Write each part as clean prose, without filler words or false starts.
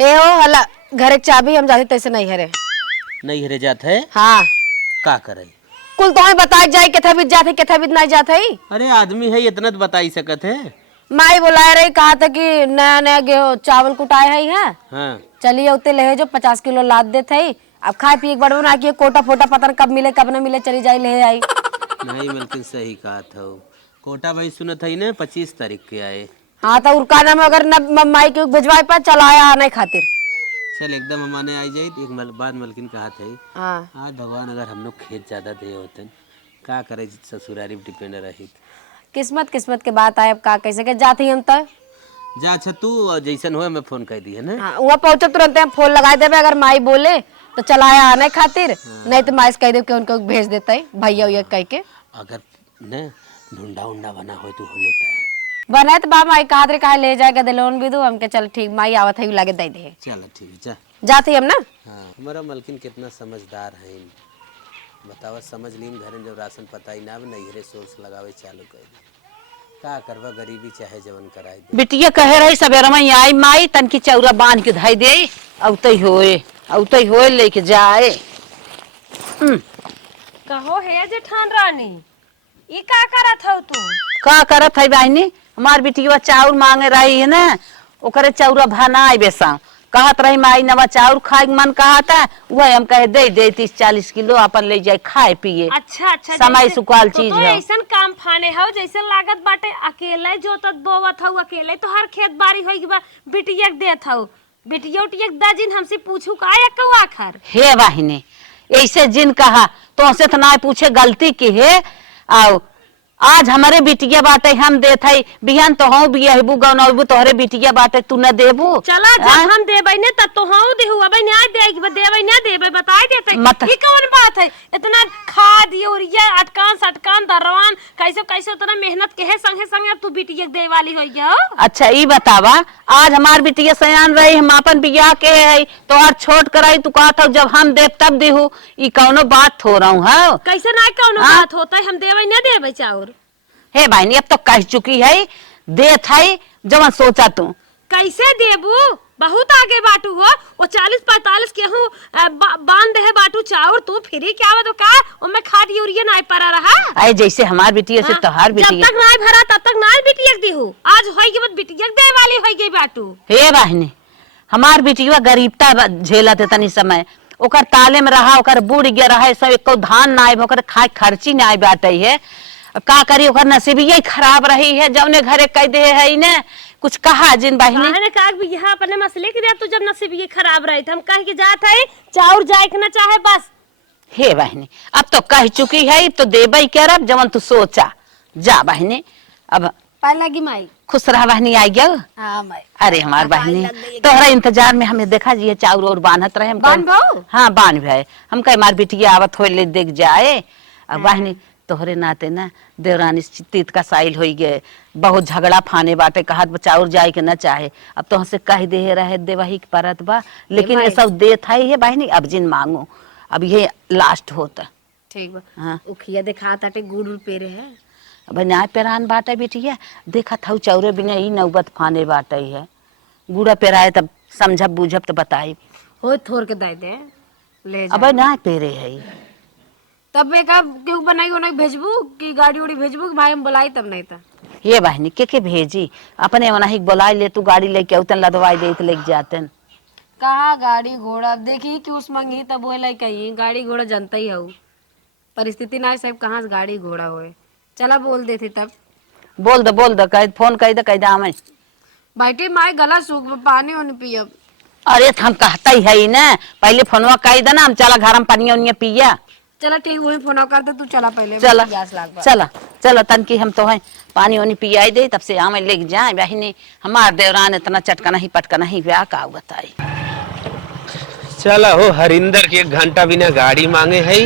हे हो हला घर एक चाबी हम जाते तैसे नहीं हरे नहीं हरे जात है। हाँ का करे कुल तो बता जाए केथा बीत जाते केथा बीत नहीं जाते ही। अरे आदमी है इतना तो बता ही सकत है। माई बुलाए रही कहा था कि नया नया गेहूं चावल कुटाए है। हाँ चलिए उतने ले जो 50 किलो लाद देते ही। अब खाए पिए एक बार बना के कोटा फोटा पता कब मिले कब न मिले चली जाई ले आई। नहीं मलकिन सही कहा था। कोटा भाई सुनत है ना 25 तारीख के आए। हाँ तो उरकाना में अगर न माई के भिजवाए पर चलाया आने खातिर चल एकदम हमारे आई जाए एक बात मलकिन कहा था। हाँ आज भगवान अगर हम लोग खेत ज्यादा दे होते का करे ससुरारी डिपेंड रही। किस्मत किस्मत के बात आए अब का कैसे के जाते हम तक जा अच्छा तू जैसन हो मैं फोन कर दी है ना। हाँ वहाँ पहुंचे तुरंत फोन लगा देवे अगर माई बोले तो चलाया आने खातिर। नहीं तो माई से कह दे कि उनको भेज देता है भैया भैया कह के। अगर न ढूंढा उंडा बना हो तो हो लेता है। बना तो बा माई कहा कहा ले जाएगा दिलोन भी दो हमके चल ठीक माई आवत है लागे दे दे। चल ठीक है जा जाते हम ना। हाँ हमारा मलकिन कितना समझदार है। बतावा समझ लीन घर जब राशन पता ही ना नहीं हरे सोर्स लगावे चालू कर का करवा गरीबी चाहे जवन कराई दे। बिटिया कहे रही सवेरा में आई माई तनकी चौरा बांध के धाई दे औतई होए लेके जाए। कहो है जेठान रानी ई का करत हो तू? का करत है बहनी हमार बिटिया चाउर मांगे रही है ना ओकरे चौरा भनाई बेसा कहत रही माई नवा चाउर खाए मन कहा था वह हम कहे दे 30-40 किलो अपन ले जाए खाए पिए। अच्छा अच्छा समय सुकाल चीज तो है। ऐसन काम फाने हो जैसे लागत बाटे अकेले जोतत बोवत हो अकेले तो हर खेत बाड़ी होई बा बिटिया देत हो बिटिया उटिया दाजिन हमसे पूछू का या कौआ खर हे बहनी ऐसे जिन कहा तो से तो ना पूछे गलती की है। आओ आज हमारे बिटिया बाटे हम देत है बिहान तो हूँ भी अबू गौनबू तोहरे बिटिया बाटे तू न देबू। चला जब हम देबै ने तब तो हूँ देहु अबे ना देगी देबै ना देबै बताई देते ई कौन बात है इतना खाद यूरिया अटकान सटकान दरवान कैसे कैसे उतना मेहनत के है संगे संगे तू बिटिया दे वाली होई हो। अच्छा ई बतावा आज हमार बिटिया सयान रही हम अपन बियाह के है तो और छोट कराई तू कहत हो जब हम देव तब देहू ई कौनो बात हो रहा हूँ कैसे ना कौनो बात होता है हम देबै ना देबै चाउर। हे बहनी अब तो कह चुकी है देत है जवन सोचा तू कैसे देबू बहुत आगे बाटू हो वो 40-45 के हूँ बांध दे बाटू चाउर तू फ्री क्या हो तो का उनमें खाद यूरिया नहीं पड़ा रहा। अरे जैसे हमार बिटिया से तोहार जब बिटिया तक नहीं भरा तब तक नहीं बिटिया दी हूँ आज होई के बाद बिटिया दे वाली होई गई बाटू। हे बहनी हमार बिटिया गरीबता झेला थे तनी समय ओकर ताले में रहा ओकर बूढ़ गया रहा सब एको धान ना आए ओकर खाए खर्ची ना आए बाटे है का करी ओकर नसीबिये खराब रही है जवने घरे कह दे है ने कुछ कहा जिन बहनी ने कहा भी यहाँ अपने मसले के तू जब नसीबिये खराब रही हम कह के जात है चाउर जाए के ना चाहे बस। हे बहनी अब तो कह चुकी है तो देबई के रब जवन तू सोचा जा बहनी अब पाल लगी माई खुश रहा बहनी आई गया। हाँ माई अरे हमार बहनी तोहरा इंतजार में हमें देखा जी चाउर और बांधत रहे हम हाँ बांध भाई हम कहे मार बिटिया आवत हो ले देख जाए। अब बहनी तोहरे नाते ना देवरानी तीत का साइल हो गए बहुत झगड़ा फाने बाटे कहत चाउर जाए के न चाहे अब तो हमसे कह दे रहे देवही परत बा लेकिन ये सब देत है बहनी अब जिन मांगो अब ये लास्ट होता ठीक बा। हाँ उखिया देखा ताटे गुड़ पेरे है अब ना पेरान बाटे बेटिया देखा था चाउरे बिना ई नौबत फाने बाटे है गुड़ा पेराए तब समझब बूझब तो बताई हो थोर के दे दे ले अब ना पेरे है तब एक केहू बनाई हो नहीं भेजबू कि गाड़ी उड़ी भेजबू कि भाई हम बुलाई तब नहीं था। ये बहनी के भेजी अपने वना ही बुला ले तू गाड़ी लेके औतन लदवाई दे लेके जाते कहा गाड़ी घोड़ा देखी कि उस मंगी तब वो लाई कहीं गाड़ी घोड़ा जनता ही हो परिस्थिति ना सब कहाँ से गाड़ी घोड़ा होए चला बोल देते तब बोल दो कह फोन कह दे हमें बैठे माए गला सूख पानी होने पियब। अरे हम कहता ही है ना पहले फोनवा कह देना हम चला घर में पानी उनिया पिया। चला ठीक वही फोन कर दे तू चला पहले चला तन की हम तो है पानी वानी पियाई दे तब से हमें लेके जाए बहनी हमार देवरान इतना चटका नहीं पटका नहीं ब्याह का बताई। चला हो हरिंदर के 1 घंटा बिना गाड़ी मांगे है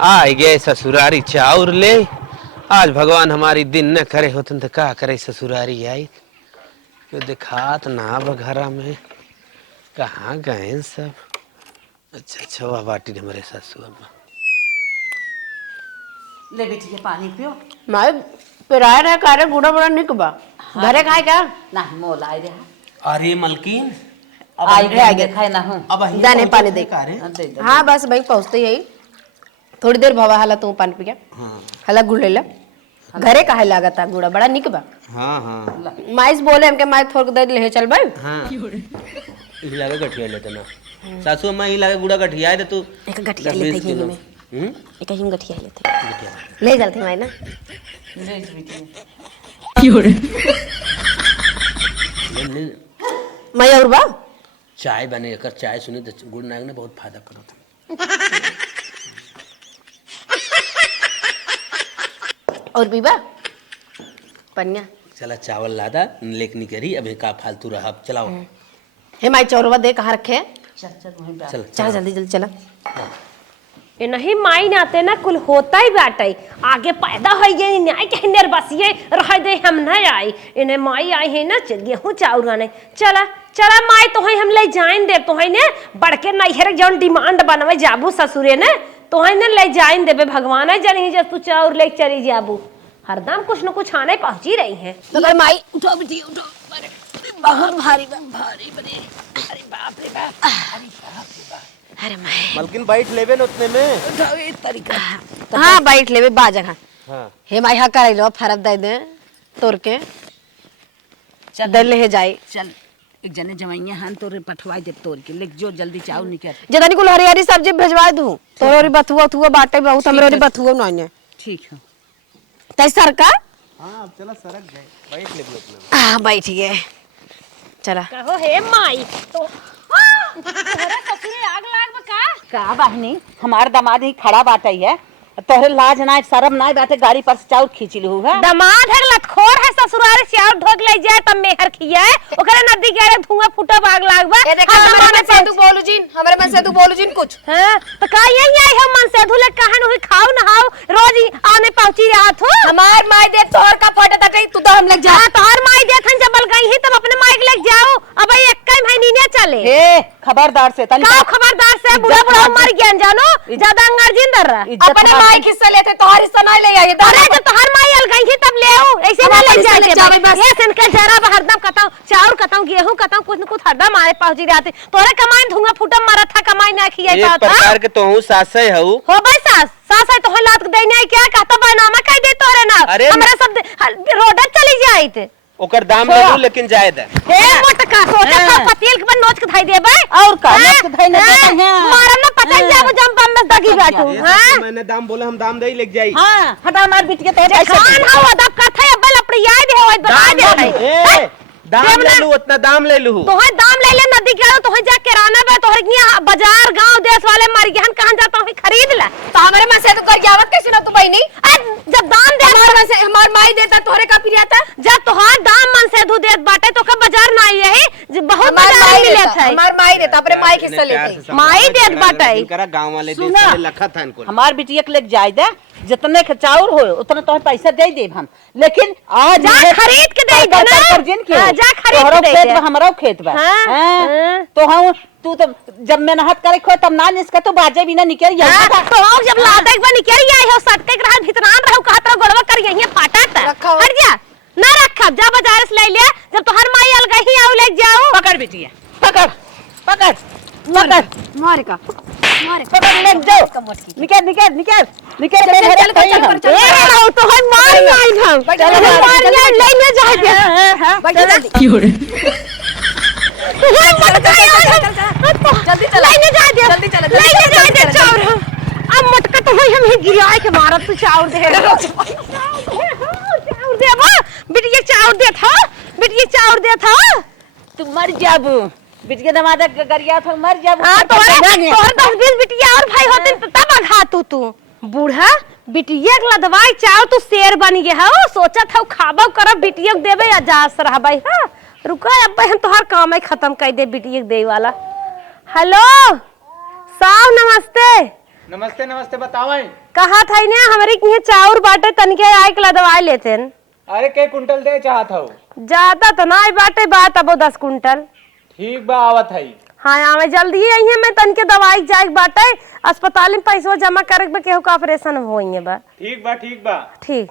आ गए ससुरारी चाउर ले। आज भगवान हमारी दिन न करे होतन तो का करे ससुरारी आई क्यों दिखात ना बघरा में कहाँ गए सब। अच्छा वह बाटी हमारे सासू अम्मा ले बेटी पानी पियो माए पेराए रहे कारे गुड़ा बड़ा निक बा घरे खाए क्या ना मोल आए रे। अरे मलकिन आई गए देखा ना हूं अब दाने पानी दे दे दे। हाँ बस भाई पहुँचते ही थोड़ी देर भवा हाला तू पानी पिया हला गुड़ ले ला घरे काहे लागता गुड़ा बड़ा निक बा हाँ हाँ माइस बोले हमके माइस थोड़ दे ले चल भाई हाँ इस लागे गठिया लेते ना सासू माँ ही लागे गुड़ा गठिया है तू एक गठिया लेते ही में हम्म एक ही गठिया लेते ले चलते माई ना ले ले मैं और बा चाय बने कर चाय सुनी तो गुड़ नाग ने बहुत फायदा करो था और बीबा पन्या चला चावल लादा लेकनी करी अभी का फालतू रहा चलाओ हे माई चौरवा दे कहाँ रखे हैं चल चल जल्दी जल्दी चला ये नहीं माई नाते ना कुल होता ही बाटे आगे पैदा हो गए न्याय के निर बसिए रह दे हम नहीं आई इन्हें माई आई है ना गेहूं चाउर नहीं चला चला माई तो हम ले जाइन दे तो ने बड़के नैहर जौन डिमांड बनवे जाबू ससुरे ने तो ने ले जाइन देबे भगवान है जानी जब तू चाउर ले चली जाबू हरदम कुछ न कुछ आने पहुंची रही है तो कर माई उठो बेटी उठो बहुत भारी भारी बने अरे बाप रे बाप अरे माई मलकिन बैठ लेवे न उतने में उठो ये तरीका हाँ बैठ ले बा जगह हाँ हे माई हाँ कर लो फरब दे दे तोड़ के चल दर ले जाए चल एक जने जमाइया हन तोरे पठवाई दे तोड़ के लेक जो जल्दी चाव निकल जतनी कुल हरी हरी सब्जी भेजवा दूं तोरी बथुआ थुआ बाटे बहुत हमरे बथुआ नहीं ठीक है तै सरका हाँ अब चला सरक गए बैठ ले उतने में हाँ बैठ गए चला कहो हे माई तो तोहरा ससुरे आग लाग बका का बहनी हमार दामाद ही खड़ा बाटे है तोहरे लाज ना शर्म ना बाटे गाड़ी पर से चाउर खींच लू है दमाद है लतखोर है ससुराल से चाउर ढोक ले जाए तब मेहर खिया है ओकरे नदी के आगे धुआं फूटा आग लागबा ये देखा हमरे में से तू बोलू जिन कुछ हां तो का यही आई हम मन से धुले कहन हुई खाओ नहाओ रोज ही आने पहुंची रात हो हमार माई दे तोहर का फटे तटे तू तो हम लग जा हां तोहर माई देखन जबल गई ही तब अपने माई के लग जाओ अब एक कई महीने ने चले हे खबरदार से तनी का खबरदार से बुढ़ा बुढ़ा मर गया जानो ज्यादा अंगार जिंदर रहा अपने माई हिस्सा लेते तोहर हिस्सा नहीं ले आई अरे जब तोहर माई अल गई थी तब ले आओ ऐसे ना ले जाए ये सन के जरा हरदम कताऊ चाउर कताऊ गेहूं कताऊ कुछ न कुछ हरदम आए पहुंची जाते तोरे कमाई धुआं फूटा मारा था कमाई ना खियाई एक प्रकार के तो हूँ सासे हूँ हो भाई सास है तो लात देने क्या कहता बनामा कह दे तोरे ना अरे हमरा सब रोड चली जाई थे ओकर दाम ले लूं लेकिन जायद है ए मोटका सोचा था पतिल के बन नोच के धाई देबे और का नोच के धाई न देते हैं मारा ना पता जाबो जम बम में दगी बैठू हां मैंने दाम बोला हम दाम दे लेके जाई हां हटा मार बिटिया ते पैसे खान हवा दब कथा अब्बल अपनी याद है बता दे ए दाम ले लूं उतना दाम ले लूं तो है दाम ले ले नदी के तो है जा किराना बे तो है बाजार गांव देश वाले मर गए कहां जाता हूं खरीद ले तो हमरे में से तू कर जावत कैसे ना तू बहनी जब दाम दे हमार में से हमार माई देता तोहरे का पिरियाता जब तोहार दाम मन से दू देत बाटे तो का बाजार ना आई है बहुत हमार बाजार माई मिले देता थे हमार माई देता अपने माई हिस्सा लेते माई देत बाटे करा गांव वाले देश सुना। वाले लखा था इनको हमार बिटिया के लेके जाय दे जितने के चाउर हो उतना तो पैसा दे देब हम लेकिन आज जा खरीद के दे दे ना हां जा खरीद के दे खेत में हमरो खेत बा हाँ, हैं? तो हम तू तो जब मेहनत करे खो तब ना इसका तो बाजे भी ना निकल जाए तो हम जब लादा एक बार निकल आई हो सटके के रहा भितरान रहू कहत गोड़वा कर यहीं फाटा था हट जा ना रखब जा बाजार से ले ले जब तो हर माई अल गई आउ ले जाओ पकड़ बिटिया पकड़ पकड़ पकड़ मारे का पकड़ ले जाओ निकल निकल निकल निकल चल ए तो हम मार आई हम मार ले ले जा दे जल्दी चला ले जा दे जल्दी चला ले जा दे चाउर अब मटका तो हम ही गिराए के मारत तू चाउर दे चाउर दे बा बिटिया चाउर दे था बिटिया चाउर दे था तू मर जाबू बिटिया दमादा गरिया था मर जाबू हां तोहर 10-20 बिटिया और भाई होते तब खा तू बूढ़ा बिटिया के लदवाई चाउर तू शेर बन गया हो सोचा था खाबो करब बिटिया के देबे या जास रहबै हां रुका अब हम तोहर काम है खत्म कर दे बिटिया के दे वाला हेलो साहब नमस्ते नमस्ते नमस्ते बताओ कहा था ने हमरे के चाउर बाटे तनके आय के लदवाई लेतेन अरे के कुंटल दे चाहत हो ज्यादा तो ना बाटे बात अब 10 कुंटल ठीक बा आवत है हाँ आवे जल्दी आई है मैं तनके दवाई जाए बाटे अस्पताल में पैसा जमा करे के केहू का ऑपरेशन होई बा ठीक बा ठीक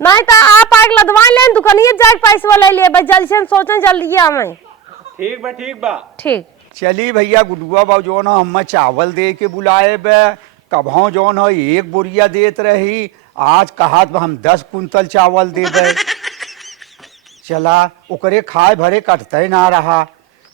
नहीं तो आप आग लदवा ले दुकानिए जाके पैसा ले लिए बस जल्दी से सोचन जल्दी आवे ठीक बा। ठीक। चली भैया गुडुआ बाबू जो ना हम चावल दे के बुलाए बे, कभों जो न एक बोरिया देत रही, आज कहा तो हम 10 कुंतल चावल देबे। चला ओकरे खाए भरे कटते ना रहा।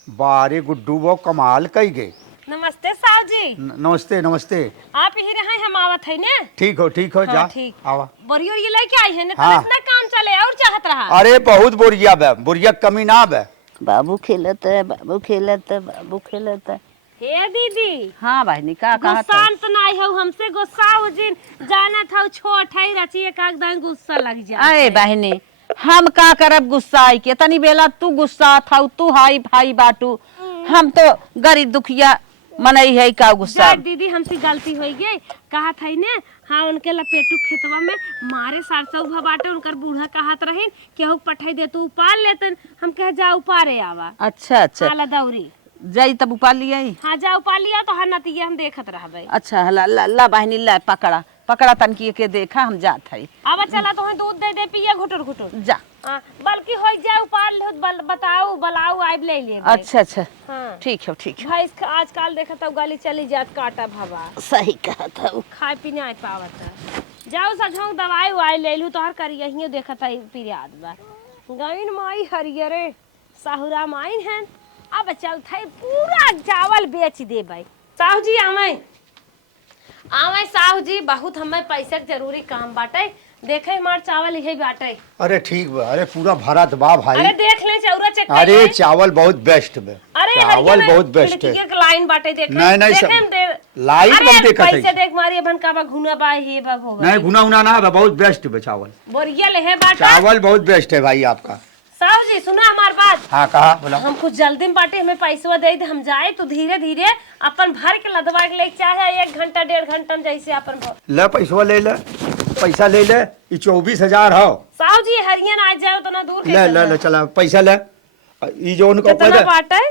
बारे गुड्डू वो कमाल कई गए। नमस्ते साहब जी। नमस्ते नमस्ते। आप ही रहे हम आवत है ने? ठीक हो हाँ, जा ठीक। आवा। बोरियो ये लेके आई है ने, हाँ। तो इतना काम चले और चाहत रहा। अरे बहुत बोरिया बे, बोरिया कमी ना बे। बाबू खेलत है, बाबू खेलत है, बाबू खेलत है। हे दीदी, हाँ बहनी का कहा गुस्सा तो नहीं हो हमसे, गुस्सा हो जिन जाना था छोट है रची एक एकदम गुस्सा लग जाए। अरे बहनी हम का करब गुस्सा आई के तनी बेला तू गुस्सा था, तू हाई भाई बाटू, हम तो गरीब दुखिया मनई है का गुस्सा। दीदी हमसे गलती हो गई, कहा था ने हाँ उनके लपेटू खेतवा में मारे सरसों उभा बाटे, उनकर बूढ़ा कहत रहीन केहू पठाई दे तू उपाल लेतन, हम कह जा उपारे आवा। अच्छा अच्छा हाला दौरी जाई तब उपाल लिया। हाँ जा उपाल लिया तो हाँ नतीजा हम देखत रहबे। अच्छा ला ला, ला बहनी ला पकड़ा पकड़ा तनकी के देखा हम जात है। अब चला तो दूध दे दे पिया घुटुर घुटुर जा। हाँ, बल्कि हो जाए उपाल ले बताओ बलाओ आइब ले ले। अच्छा अच्छा हाँ। ठीक है ठीक है। भाई आजकल देखा तो गाली चली जात काटा भवा, सही कहा था वो। खाए पीने आ पावत है। जाओ सझों दवाई वाई ले लू तोहर कर यही देखा था पिरियाद बा गाइन माई हरियरे साहुरा माइन है। अब चल थे पूरा चावल बेच दे भाई। साहू जी आवे साहू जी, बहुत हमें पैसे के जरूरी काम बाटे, देखे हमार चावल यही बाटे। अरे ठीक बा, अरे पूरा भरत बा भाई। अरे देख ले चौरा चेक कर अरे ले। चावल बहुत बेस्ट बे। अरे चावल बहुत बेस्ट है। है लाइन बाटे देख नहीं नहीं देखे हम दे लाइन बम देखत है। पैसे देख मारी बन का बा घुना बा हे बा हो नहीं गुना उना ना बे, बहुत बेस्ट बे चावल। बोरिया ले है बाटा। चावल बहुत बेस्ट है भाई आपका। साहू जी सुना हमार बात। हाँ कहा बोला। हम कुछ जल्दी में बाटे, हमें पैसा दे दे, हम जाए तो धीरे धीरे अपन भर के लदवा के लेके चाहे 1 घंटा 1.5 घंटा में जैसे अपन ले पैसा ले ले, पैसा ले ले, ये 24,000 हो। साहू जी हरियन आ जाओ तो ना दूर ले ले ले चला पैसा ले। ये जो उनको कितना बाटे?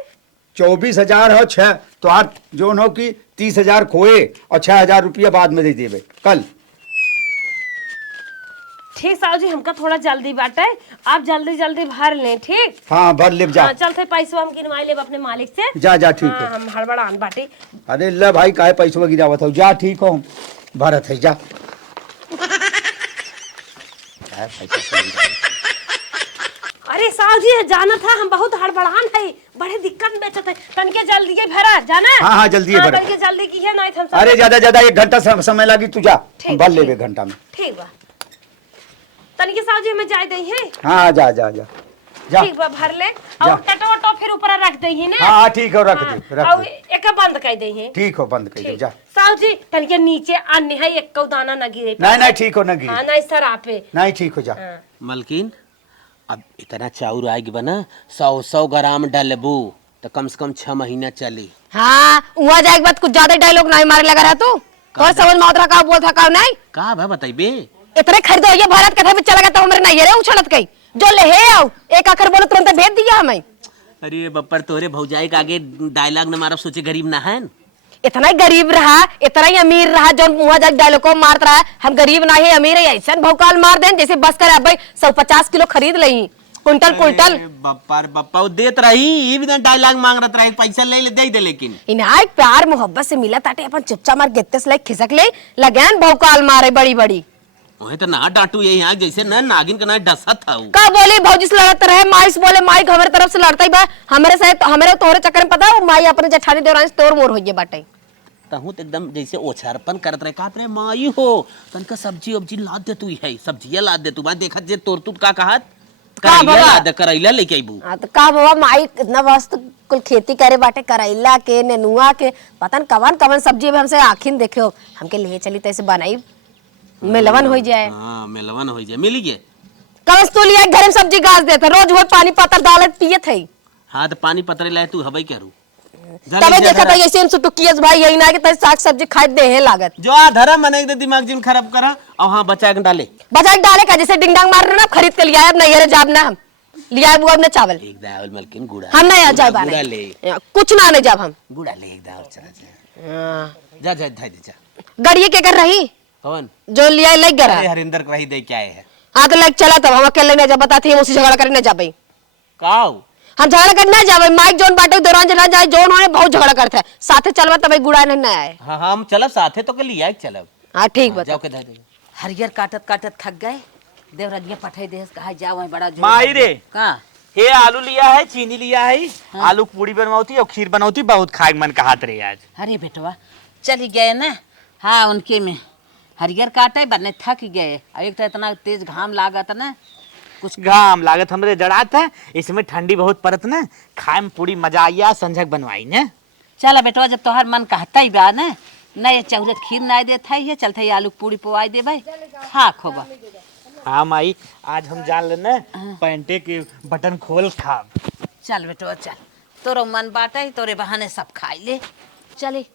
24,000 हो 6 तो आज जो हो कि 30,000 खोए और 6,000 रुपया बाद में दे देवे कल। ठीक साहू जी हमका थोड़ा जल्दी बाटे, आप जल्दी जल्दी भर लें ठीक। हाँ भर ले जा। हाँ, चलते पैसा हम गिनवाई लेब अपने मालिक से। जा जा ठीक है। हम हड़बड़ान बाटे। अरे ले भाई काहे पैसा गिरावत हो, जा ठीक हो भरत है जा। अरे साहू जी जाना था हम बहुत हड़बड़ान है, बड़े दिक्कत में थे, तनके जल्दी भरा जाना। हाँ हाँ जल्दी भरा। तनके जल्दी की है नहीं हम। अरे ज्यादा ज्यादा 1 घंटा समय लगी, तू जा ठीक, भर ले ठीक। 1 घंटा में। ठीक बा तनके साहू जी हमें जाए दई है। हाँ जा जा जा जा। ठीक बा भर ले और टटो टो फिर ऊपर रख दई है ना। हाँ हाँ ठीक है रख दे रख और दे। एक बंद कर दई है। ठीक हो बंद कर दे जा। साहू जी तनके नीचे अन्य है एक को दाना न गिरे। नहीं नहीं ठीक हो न गिरे। हाँ नहीं सर आपे नहीं ठीक हो जा। मलकिन अब इतना चाउर आएगी बना 100 ग्राम डलबू तो कम से कम 6 महीना चली। हाँ वहाँ जाए के बाद कुछ ज्यादा डायलॉग नहीं मारे लगा रहा तू और समझ में उतरा का बोल था का नहीं का भा बताइबे इतने खरीदो ये भारत कथा में चला गया तो हमारे नहीं रे उछलत गई जो ले है आओ एक आखिर बोलो तुरंत भेज दिया हमें। अरे बप्पर तोरे भौजाई का आगे डायलॉग न मारब सोचे गरीब ना है। इतना ही गरीब रहा इतना ही अमीर रहा जो मुँह जाके डायलॉग को मारता रहा। हम गरीब ना है अमीर है ऐसा भौकाल मार दें जैसे बस कर भाई 150 किलो खरीद लही कुंटल कुंटल। बप्पर बप्पा वो देत रही ये भी डायलॉग मांग रहा रही पैसा ले ले दे लेकिन इन्हें प्यार मोहब्बत से मिला ताटे अपन चुपचा मार गिरते से खिसक ले लगन भौकाल मारे बड़ी बड़ी। वही तो ना डांटू ये यहाँ जैसे न नागिन का ना डसा था वो। का बोली भौजी से लड़ते रहे माई से बोले माई हमारे तरफ से लड़ता ही बा हमारे साथ हमारे तोहरे चक्कर में पता है माई अपने जेठानी देवरानी से तोर मोर होइए बाटे। तहु तो एकदम जैसे ओछारपन करत रहे का रे माई हो तनका सब्जी वब्जी ला दे तू है सब्जियां ला दे तू मैं देखत जे तोर तू का कहत करैला ला दे करैला लेके आइबू। हां तो का बाबा माई इतना मस्त कुल खेती करे बाटे करैला के नेनुआ के पता न कवन कवन सब्जी में हमसे आखिन देखियो हमके ले चली तैसे बनाई मेलवन हो जाए। हां मेलवन हो जाए मिली गे कवस तो लिया घर में सब्जी गाज देते रोज वो पानी पत्थर डालत पियत है। हां तो पानी पतरे लाए तू हबई करू तबे देखा था ऐसे हम सुटुकियस भाई यही ना कि तै साग सब्जी खाए दे है लागत जो आ धर्म मने दे दिमाग जिन खराब करा और हां बचा के डाले बजाय डाले का जैसे डिंग-डांग मार रहे ना खरीद के लिया अब नहीं है जाब ना हम लिया बुआ ने चावल एक दावल मलकिन गुड़ा हम नहीं आ जाए गुड़ा बारे ले कुछ ना नहीं जाब हम गुड़ा ले एक दावल चला जा जा धाई दे जा गड़िए के कर रही कौन जो लिया लग गया अरे हरिंदर को रही दे क्या है हाँ तो लग चला तब हम अकेले नहीं जा बताती है उसी झगड़ा करने जा भाई काऊ हम झगड़ा करना जावे माइक जोन बाटे दौरान जना जाए जोन होने बहुत झगड़ा करते हैं साथे चलवा तब गुड़ा नहीं आए। हाँ हम चलब साथे तो के लिया चलब। हाँ ठीक बता जाओ के धर दे। हरियर काटत काटत थक गए देवरानिया पठाई दे कहा जाओ वहीं बड़ा जोर माई रे का हे आलू लिया है चीनी लिया है। आलू पूड़ी बनवाती और खीर बनवाती बहुत खाए मन का हाथ रहे आज। अरे बेटवा चली गए ना। हाँ उनके में हरियर काटे बने थक गए और एक तो इतना तेज घाम लागत ना कुछ घाम लागत हमरे जड़ात है इसमें ठंडी बहुत पड़त ना खाए में पूरी मजा आइया संझक बनवाई ना। चला बेटवा जब तोहर मन कहता ही बा ना नहीं चौरे खीर ना देता है चलते ही आलू पूड़ी पवाई दे भाई खा खोबा। हाँ माई आज हम जान लेना पैंटे के बटन खोल खा। चल बेटवा चल तोरो मन बाटा ही तोरे बहाने सब खाई ले। चले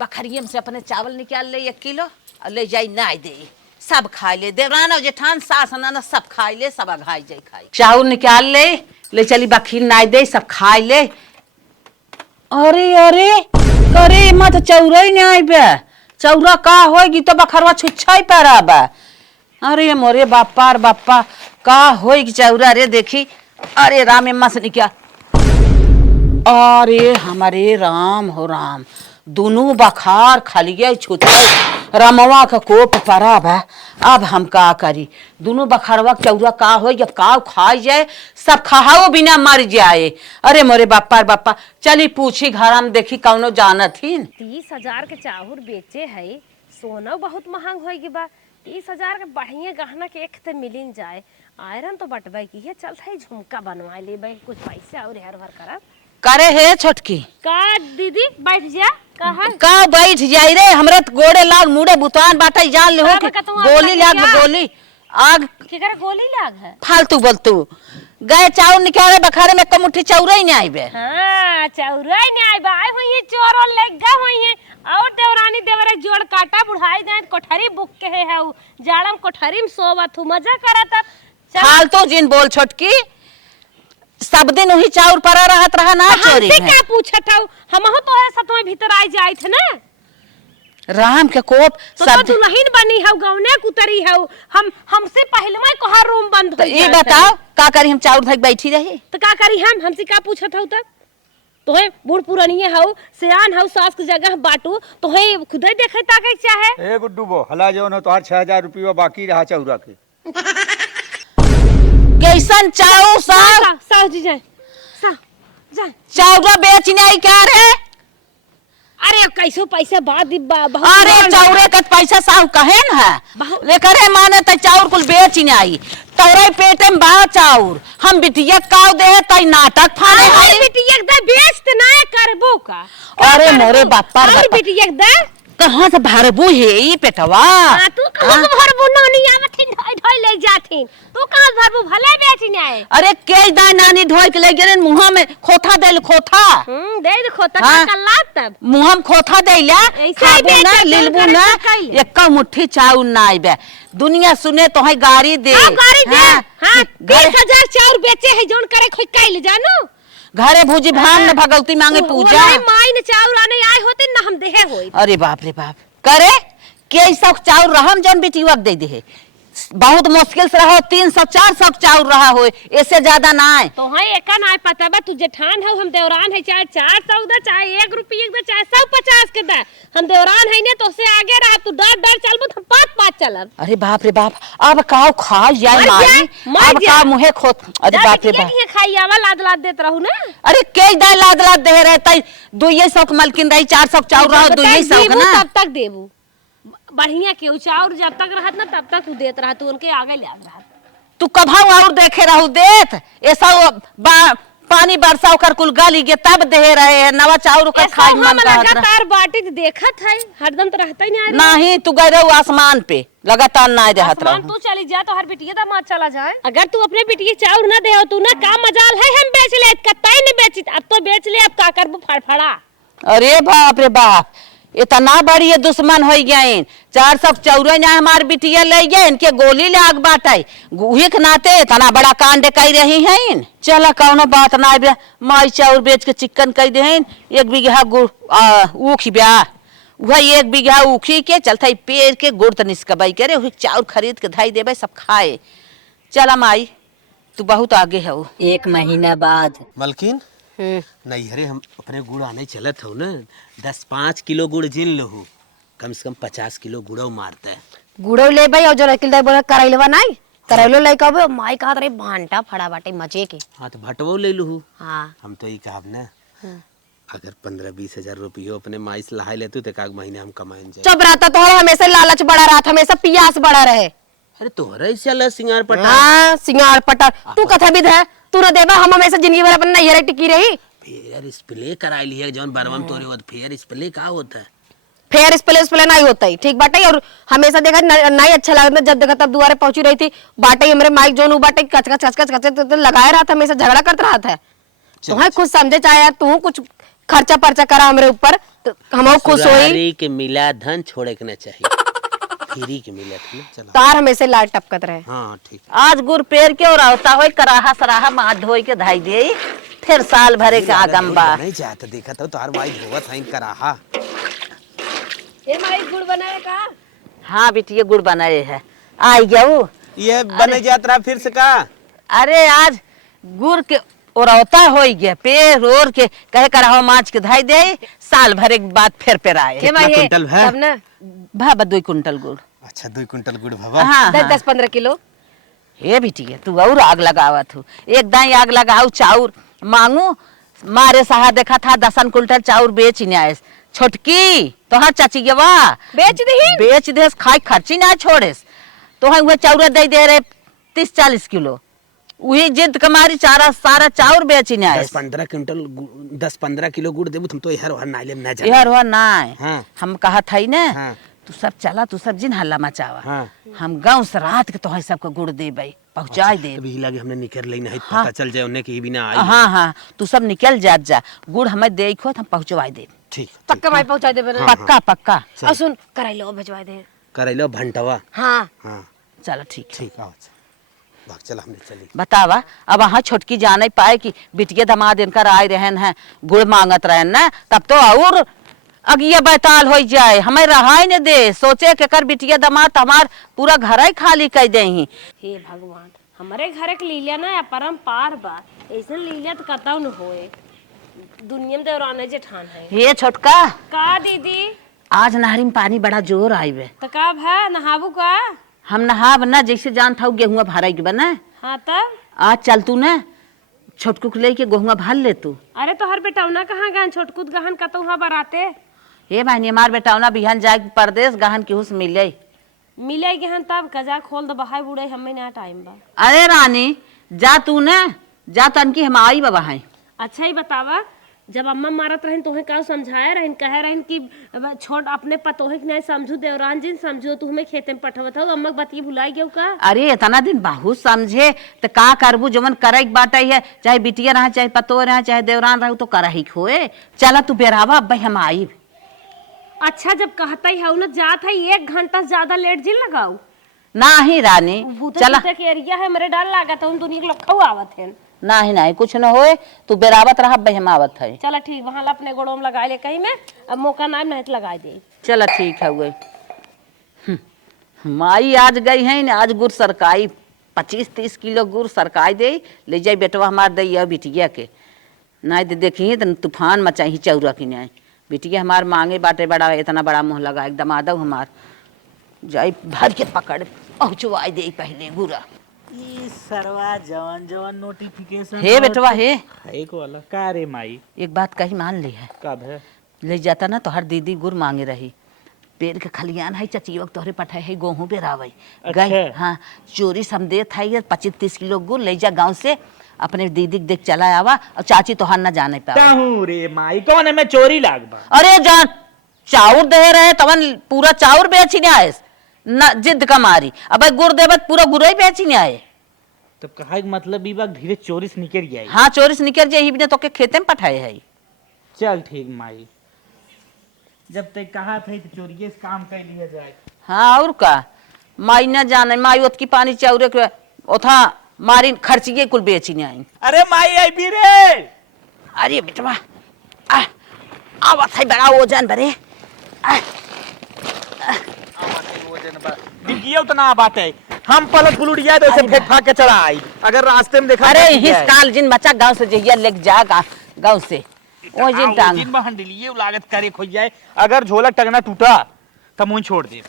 बखरियम से अपने चावल निकाल ले 1 किलो और ले जाई ना दे सब खाई ले देवराना जेठान सास ना सब खाई ले सब घाई जाई खाई चावल निकाल ले चली बखीर ना दे सब खाई ले। अरे अरे करे मत चौरा ही नहीं बे चौरा का होगी तो बखरवा छुच्छा ही पैरा बा। अरे मोरे बापा बापा का होगी चौरा रे देखी। अरे राम मस निकाल। अरे हमारे राम हो राम दोनों बखार खलिए छुच्छा रामवा का कोप परा बा। अब हम का करी दोनों बखारवा चौरा का हो या का खाई जाए सब खाओ बिना मर जाए। अरे मोरे बापा बापा चली पूछी घर में देखी कौनो जानत ही 30,000 के चाउर बेचे है सोना बहुत महंग होगी बा 30,000 के बढ़िया गहना के एक ते मिलिन जाए आयरन तो बटवाई की है चलता है झुमका बनवा ले भाई कुछ पैसे और हेर भर करब करे है छोटकी का दीदी बैठ जा कहा का बैठ जाई रे हमरे तो गोड़े लाग मुड़े बुतान बाटा जान ले हो कि गोली लाग गोली आग केकर गोली लाग है फालतू बोलतू गए चाउर निकाले बखारे में कमुठी चौरा ही नहीं आईबे। हां चौरा ही नहीं आईबे आई हुई है चोर और लग गए हुई है और देवरानी देवरे जोड़ काटा बुढ़ाई दे कोठरी बुक के है जाड़म कोठरी में सोवत हूं मजा करत फालतू जिन बोल छोटकी सब दिन वही चाउर परा रहत रहा ना चोरी में क्या पूछत हूं हमहु तोरे साथ में भीतर आई जाई थे ना राम के कोप तो सब दुल्हन बनी है गौने कुतरी है हम हमसे पहले में कोहा रूम बंद तो हो ये बताओ का करी हम चाउर धक बैठी रही तो का करी हम हमसे का पूछत हूं तब तोहे बूढ़ पुरानिए हऊ सियान हऊ सास के जगह बाटू तोहे खुदे देखे ताके चाहे ए गुड्डू बो हला जो न तोहार 6000 रुपया बाकी रहा चौरा के कैसन चाउर साग सास जी जाए सा जाए चाउर बेचने आई क्या रे। अरे कैसो पैसे बाद अरे चाउरे का पैसा साहु कहे न है लेकर है माने त चाउर कुल बेचने आई तोरे पेटे में बा चाउर हम बिटिया काव दे तई नाटक फाने अरे बिटिया दे बेच ना करबो का अरे मोरे बापा अरे बिटिया दे कहां से भरबू है ई पेटवा हां तू कहां से भरबू नानी आवथिन ढोई ले जाथिन तू कहां भरबू भले बेचने आए। अरे के दाई नानी ढोई के ले गेरे मुंह में खोथा देल खोथा दे खोता हाँ? का लात तब मुंह में खोथा देला ऐसे ही खाबू ना बेचे, लिलबू करे ना तो कैले। एक मुट्ठी चाउर ना आइबे दुनिया सुने तो है गाड़ी दे हां गाड़ी दे हाँ, हां घरे- 30,000 चाउर बेचे है जोन करे खोई कैल जानो घरे भूजी भान न भगवती मांगे पूजा। वही माई ने चाउर आने आए होते ना हम देहे होई अरे बाप रे बाप करे के सब चाउर रहम जन बेटीवा दे दे बहुत मुश्किल से रहो 300-400 चाउर रहा हो ऐसे ज्यादा ना आए तो है एका ना पता बा तू जेठान है हम देवरान है चाहे 400 दे चाहे 1 रुपया दे चाहे 150 के दे हम देवरान है ने तो से आगे रहा तू डर चलबू हम पात चलब। अरे बाप रे बाप अब काव खा जाए मारी अब का मुहे खोत अरे बाप रे बाप ये खाई आवा लाद देत रहू ना अरे के दाई लाद दे रहता 200 के मलकिन रही 400 चाउर रहो 200 का ना तब तक देबू बढ़िया के चाउर जब तक रहत ना तब तक तू देत रहा तू उनके आगे ले रहत तू कभा और देखे रहू देत ऐसा पानी बरसा कर कुल गाली के तब दे रहे हैं नवा चाउर का खाई मन का लगातार बाटी देखत है हरदम तो रहता ही नहीं नहीं तू गए रहू आसमान पे लगातार ना रहत रहू तू चली जा तो हर बिटिया दामाद चला जाए अगर तू अपने बिटिया चाउर ना दे तू ना का मजाल है हम बेच ले कतई नहीं बेची अब तो बेच ले अब का करबू फड़फड़ा। अरे बाप रे बाप इतना बड़ी दुश्मन हो गए 400 चाउर हमार बिटिया ले गए इनके गोली लाग बाटे गुहे के नाते इतना बड़ा कांड कई रही है चला कौनो बात ना माई चाउर बेच के चिकन कई दे 1 बीघा ऊख ब्याह वही 1 बीघा ऊखी के चलता पेड़ के गुड़ तो निष्कबाई करे चाउर खरीद के धाई देवे सब खाए। चला माई तू बहुत आगे है। 1 महीना बाद मलकिन नहीं अरे हम अपने गुड़ आने चलत हो ना 10-5 किलो गुड़ जिन लो हो कम से कम 50 किलो गुड़ो मारता है। गुड़ो ले भाई और जो रखिल दे बोला करैलवा नहीं करैलो ले कब माई कहा रे भांटा फड़ा बाटे मजे के। हाँ तो भटवो ले लू। हाँ हम तो ये कहब ना अगर 15-20 हजार रुपये अपने माई से लहाई लेतू तो एक महीने हम कमाएं जाए। चुप रहता तो हमेशा लालच बढ़ा रहा था, हमेशा पियास बढ़ा रहे। अरे तोहरा ही चल सिंगार पटा। हाँ सिंगार पटा तू कथा विद है तू न देवा हम हमेशा जिंदगी भर अपना नैहरे टिकी रही। फेयर स्प्रे कराई लिया जौन बरवम तोरे होत फेयर स्प्रे का होता है? फेयर स्प्ले नहीं होता ही ठीक बाटे। और हमेशा देखा नहीं अच्छा लगता जब देखा तब दुआरे पहुंची रही थी बाटे हमारे माइक जोन बाटे कच कच कच कच कच लगाया रहा था, हमेशा झगड़ा करता रहा था। तुम्हें कुछ समझे चाहे तू कुछ खर्चा पर्चा करा हमारे ऊपर तो हम खुश होई के मिला धन छोड़े के ना चाहिए फ्री के मिला था चलो तार हमेशा लाल टपकत रहे। हाँ ठीक। आज गुड़ पेड़ के और आवता हो कराहा सराहा माथ धोई के धाई दे फिर साल भरे के आगम बा। नहीं चाहता देखा था तार माई धोवत है कराहा। ये माई गुड़ बनाए का? हाँ बिटिया गुड़ बनाए है आई गया वो ये बने जात्रा फिर से का? अरे आज गुड़ के औरता हो गया पेड़ ओर के कहे कराहो माच के धाई दे साल भरे के बाद फिर आए। कितना कुंटल है? तब ना भाबा 2 कुंटल गुड़। अच्छा 2 कुंटल गुड़ भवा। हाँ 10-15 किलो। हे बिटिया तू और आग लगावत हो एक दाई आग लगाऊ चाउर मांगू मारे सहा देखा था 10 कुंटल चाउर बेच आए छोटकी तो हाँ चाची के वाह बेच दे खाई खर्ची ना छोड़ेस तो हाँ वह चाउर दे दे रहे 30-40 किलो वही जिद कमारी सारा चाउर बेच आए 10-15 कुंटल 10-15 किलो गुड़ देबू तुम तो यार वहां नाइले में ना जा यार हुआ ना हाँ। हम कहा था ना हाँ। तू सब चला तू सब जिन हल्ला मचावा हाँ। हम गांव से रात के तो है सबको गुड़ दे भाई पहुंचाई दे। अभी लगे हमने निकल लेना है हाँ। पता चल जाए उन्हें कि बिना आई। हाँ हाँ तू सब निकल जा गुड़ हमें दे खो हम पहुंचवाई दे। ठीक पक्का भाई पहुंचा दे पक्का पक्का और सुन करैलो भिजवा दे। करैलो भंटवा। हाँ हाँ चलो ठीक ठीक आओ भाग चला हमने चली। बतावा अब वहाँ छोटकी जाने पाए कि बिटिया दामाद इनकर आए रहन है गुड़ मांगत रहन ना तब तो और अगिया बैताल हो जाए हमें रहाई न दे सोचे के कर बिटिया दामाद हमार पूरा घर ही खाली कर दे। हे भगवान हमारे घर के लीला ना या परम्पार बा ऐसा लीला तो कतौ न होए दुनिया में दौराने जेठान है। ये छोटका का दीदी आज नहरी में पानी बड़ा जोर आई बे तो का भा नहाबू का? हम नहाब ना जैसे जान था गेहुआ भराई के बना हाँ तब आज चल तू ना छोटकू को लेके गेहुआ भर ले तू। अरे तो हर बेटौना कहाँ गहन छोटकूत गहन कतौ वहाँ बराते हे बहनी हमार बेटावना बिहान जाए परदेश गहन की हुस मिले मिले गहन तब कजा खोल दो बहाई बुढ़े हमें ना टाइम बा। अरे रानी जा तू ना जा तन की हम आई बाबा है। अच्छा ही बतावा जब अम्मा मारत रहन तोहे का समझाया रहन कहे रहन कि छोड़ अपने पतोहे के नहीं समझू देवरान जिन समझो तू हमें खेते में पठवत हो अम्मा बतिए भुलाई गयो का? अरे इतना दिन बहुत समझे तो का करबू जमन करे बाटा है चाहे बिटिया रहा चाहे पतो रहा चाहे देवरान रहा तो कर ही खोए चला तू बेरावा अब हम आई। अच्छा जब कहता ही है न जात है 1 घंटा से ज्यादा लेट जिन लगाऊ ना ही रानी चला के एरिया है मेरे डर लागत है दुनिया के लोग आवत है नहीं कुछ न होए तू बेरावत रहा बहमावत है। चला ठीक वहाँ अपने गोड़ों में लगा ले कहीं में अब मौका ना नहीं तो लगा दे। चला ठीक है गई माई आज गई है ना आज गुड़ सरकाई 25-30 किलो गुड़ सरकाई दे ले जाए बेटवा हमार दे बिटिया के नहीं दे देखी तो तूफान मचाई चौरा की नहीं बिटिया हमार मांगे बाटे बड़ा इतना बड़ा मुँह लगा एकदम आदव हमार जाई भर के पकड़ पहुँचवाई दे पहले बुरा सरवा जवन जवन नोटिफिकेशन हे बेटवा हे एक वाला का रे माई एक बात कही मान ली है कब है ले जाता ना तो हर दीदी गुड़ मांगे रही पेड़ के खलियान है चचिवक तोहरे पठाए है गेहूं पे रावई गई हाँ चोरी समदे था 25-30 किलो गुड़ ले जा गांव से अपने दीदी देख चला आवा और चाची तोहार ना जाने पावा रे माई कौन है मैं चोरी लागबा। अरे जान चाउर दे रहे तवन पूरा चाउर बेची नहीं आए न जिद का मारी अब गुड़ देवत पूरा गुड़ ही बेची नहीं आए तब कहा मतलब ई बात धीरे चोरी से निकल गया। हाँ चोरी से निकल जाए ही तो के खेते में पठाए है। चल ठीक माई जब तक कहा थे तो चोरिये से काम कर लिया जाए। हाँ और का माई न जाने माई ओत की पानी चाउरे के ओथा मारी खर्चिए कुल बेची नहीं आई। अरे माई आई भी रे अरे बेटवा आवत है बड़ा वजन बरे वजन डिगिया उतना बात है हम पलट पुलट जाए तो ऐसे फेंक फाक के चढ़ा आई अगर रास्ते में देखा अरे तो हिस काल जिन बच्चा गांव से जइया लेके जागा गांव से ओ जिन टांग जिन में हंडलिए लागत करे खो जाए अगर झोला टंगना टूटा तो मुंह छोड़ दे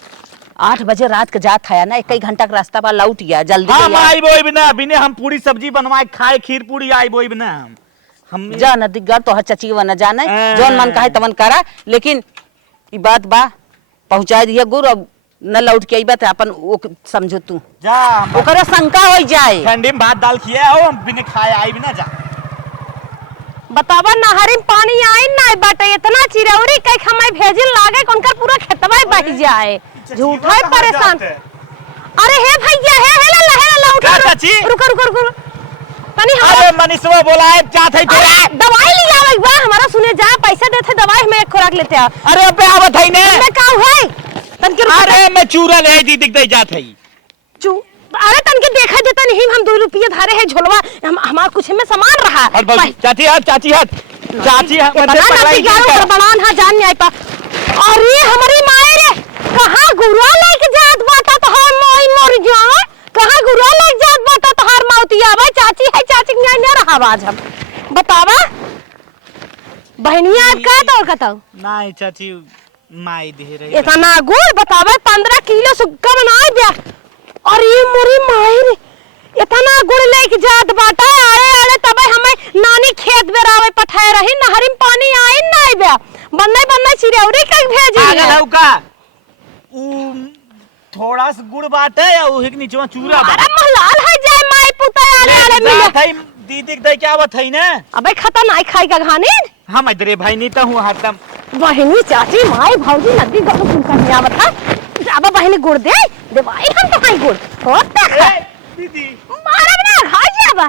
8 बजे रात के जात है ना 1 घंटा का रास्ता बा लौट गया जल्दी हम आई बोई बिना बिने हम पूरी सब्जी बनवाए खाए खीर पूरी आई बोई बिना हम जा नदी गर तो हर चची व न जाने जोन मन कहे तमन करा लेकिन ई बात बा पहुंचा दिया गुरु अब न लौट के आईबा त अपन ओ समझो तू जा ओकरे शंका हो जाए ठंडी में भात दाल खिया हो हम बिने खाए आई बिना जा बतावा नहरी में पानी आई ना बाटे इतना चिरौरी कई खमाई भेजिल लागे कोनकर पूरा खेतवा बह जाए झूठा ही परेशान अरे हे भैया हे ला उठा चाची रुको रुको रुको तनी अरे मनीषवा बोलाए चाहत है तेरा दवाई ले आवे बा हमारा सुने जा पैसा देते दवाई में एक खुराक लेते आ अरे अबे आवत है ने मैं का है तन के अरे मैं चूरा ले आई दिख दे जात है चू अरे तन के देखा देता नहीं हम 2 रुपये धारे है झोलवा हमार कुछ में सामान रहा चाची हाथ चाची बनान हां जान नहीं आई पा अरे हमारी माए रे कहां गुरुआ लेके जात बाटा तो हम मोई मर जा कहां गुरुआ लेके जात बाटा तो हार माउतिया बा चाची है चाची के नहीं रहा आवाज हम बतावा बहनिया का तो कहता नहीं चाची माई दे रही इतना गुड़ बतावा 15 किलो सुक्का बनाए दिया और ये मोरी माई रे इतना गुड़ लेके जात बाटा आड़े आड़े तबे हमें नानी खेत में रावे पठाए रही नहरी में पानी आए ना आई बे बनने चिरौरी का भेजी पागल है का थोड़ा सा गुड़ बाटे या ओही के नीचे चूरा अरे मलाल है जाए माई पुता आड़े आड़े मिले दीदी दे क्या बात है ना अबे खता नहीं खाई का घानी हम इधरे भाई नहीं तो हूं हरदम बहनी चाची माई भौजी नदी गप सुनकर नहीं आवत है अब बहनी गुड़ दे देवाई हम तो खाई गुड़ होता है दीदी मारा ना खा जाबा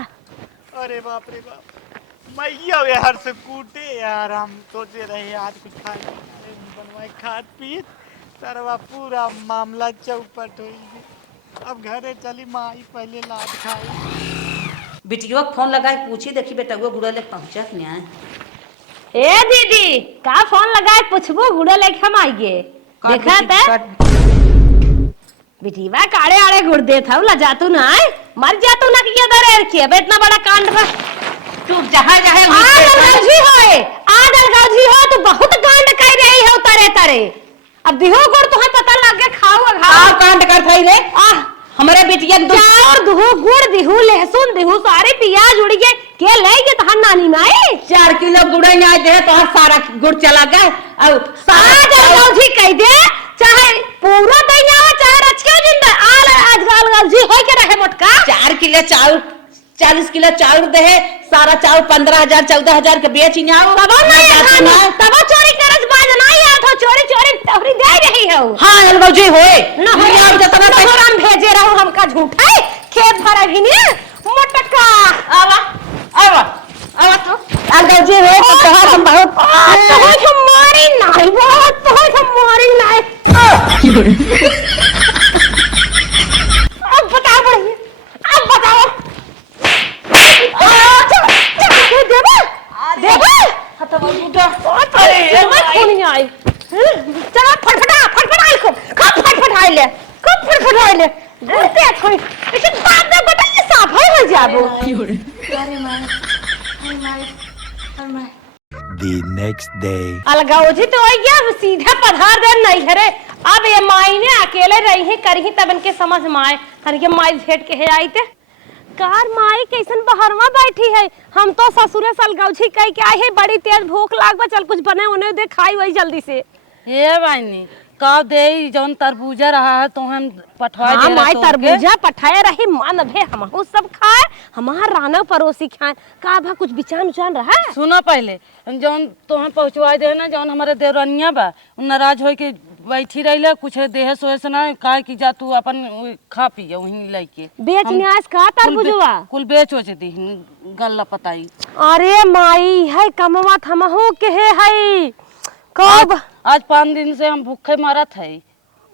अरे बाप रे बाप मैया वे हर से कूटे यार हम सोचे रहे आज कुछ खाए बनवाए खात पीत तरवा पूरा मामला चौपट हो गई अब घरे चली माई पहले लाद खाई बिटियो फोन लगाए पूछी देखी बेटा वो गुड़ा लेके पहुंचा कि नहीं ए दीदी का फोन लगाए पूछबो गुड़ लेके हम आइए देखा त बिटीवा काड़े आड़े गुड़ देत हौ ला जातू ना मर जातू ना कि दरे रखिए बे इतना बड़ा कांड बा तू जहां जहां आदलगाजी होए आदलगाजी हो तू बहुत कांड कर रही है तरे तरे अब दिहो गुड़ तुहे पता लग गया खाओ कांड कर थई रे हमारे बिटिया चार दुहो गुड़ दिहु लहसुन दिहु सारे प्याज उड़ गए के ले गए तहां नानी माई 4 किलो गुड़ नहीं दे तो सारा गुड़ चला गया और आदलगाजी कह दे चाहे पूरा दैना चाहे रचके जिंदा आदलगाजी होय के रहे मोटका 4 किलो चाउर 40 किलो चाउर दे सारा चाउर 15,000 14,000 के बेच ही आओ तब नहीं तब चोरी करत बाज नहीं आत हो चोरी चोरी तोहरी दे रही हो हां अलगौजी होए न हो यार जतना पैसा हम भेजे रहू हमका झूठा खेत भरा भी ने मोटका आवा तो अलगौजी होए तो तोहार हम बहुत तोहर हमारी नहीं बहुत तोहर हमारी नहीं अब बताओ देबा अरे मत खोनी आई चला फटफटाई खूब फटफटाई ले गुड़ते छोई इसे बात ना बता साफ हो जाबो अरे माय The next day. अलगाओजी तो आई गया सीधा पधार दे नहीं घरे अब ये माई ने अकेले रही है करही तबन के समझ माए हर के माई भेट के है आई ते कार माई कैसन बहरवा बैठी है हम तो ससुरे सलगौजी कह के आई है बड़ी तेज भूख लागबा चल कुछ बने उन्हें दे खाई वही जल्दी से ये बानी का दे जौन तरबूजा रहा है तो हम पठवा दे माई तरबूजा पठाए रही मान भे हम वो सब खाए हमार राना पड़ोसी खाए का भा कुछ बिचान उचान रहा सुनो पहले जौन तोहं पहुंचवा दे ना जौन हमारे देवरनिया बा नाराज होई के बैठी रही कुछ देह सोए से ना का कि जा तू अपन खा पिया वहीं लेके बेच न्यास का तरबूजवा कुल बेच ओच दी गल्ला पताई अरे माई है कमवा थमहू के है कब आज 5 दिन से हम भूखे मरत है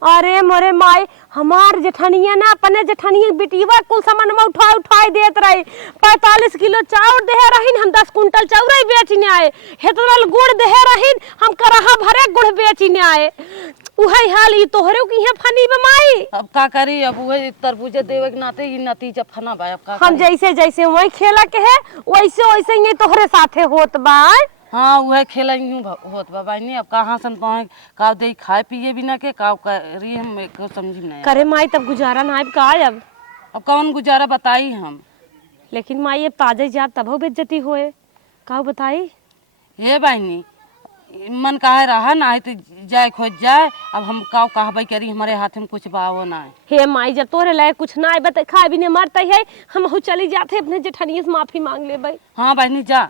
अरे मोरे माई हमार जेठनिया ना अपने जेठनिया बिटिया कुल सामान में उठाई देत रही 45 किलो चाउर दे रहीन हम 10 कुंटल चाउर बेचने आए हेतरल गुड़ दे रहीन हम करहा भरे गुड़ बेचने आए उहे हाल ई तोहरे की है फनी बे माई। अब का करी, अब वही तरबूजे देवे के नाते ये नतीजा फना बा। अब का हम करी? जैसे जैसे वही खेला के है वैसे वैसे ही तोहरे साथे होत बा। हाँ वह खेला यूं होत बा बहनी। अब कहाँ से तो का दे खाए पिए बिना के का करी हम को समझी नहीं। करे माई तब गुजारा ना का अब कौन गुजारा बताई हम। लेकिन माई अब ताजे जात तब बेइज्जती होए का बताई। हे बहनी मन काहे रहा ना है तो जाए खोज जाए। अब हम का कहबे करी, हमारे हाथ में कुछ बावो ना है। हे माई जब तोरे लायक कुछ ना आए बता खाए भी नहीं मरते है हम हु चली जाते अपने जेठनिया से माफी मांग लेबै। हाँ बहनी जा,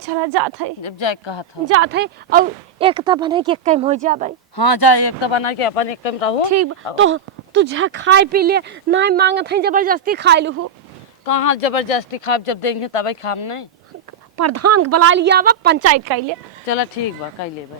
चला जात है जब जाए कहत हो जात है और एकता बने के कम हो जाबै। हाँ जा, एक तो बना के अपन एक कम रहो। ठीक तो तू जा खाए पी ले ना मांगत है जबरदस्ती खाए लू। कहाँ जबरदस्ती खाब, जब देंगे तभी खाम नहीं। प्रधान के बुला लिया पंचायत कैले। चलो ठीक बा, कह लेबै।